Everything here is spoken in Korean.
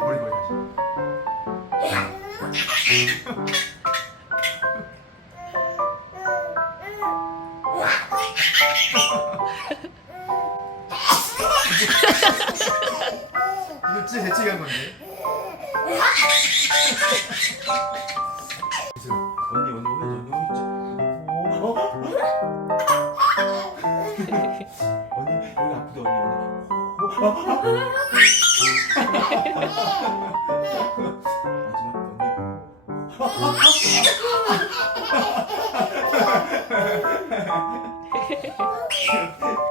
머리 다시. 이거 진짜 대책한 건데. 언니 오늘 오기 있죠? 언니 여기 아프다 언니. 마지막 언니.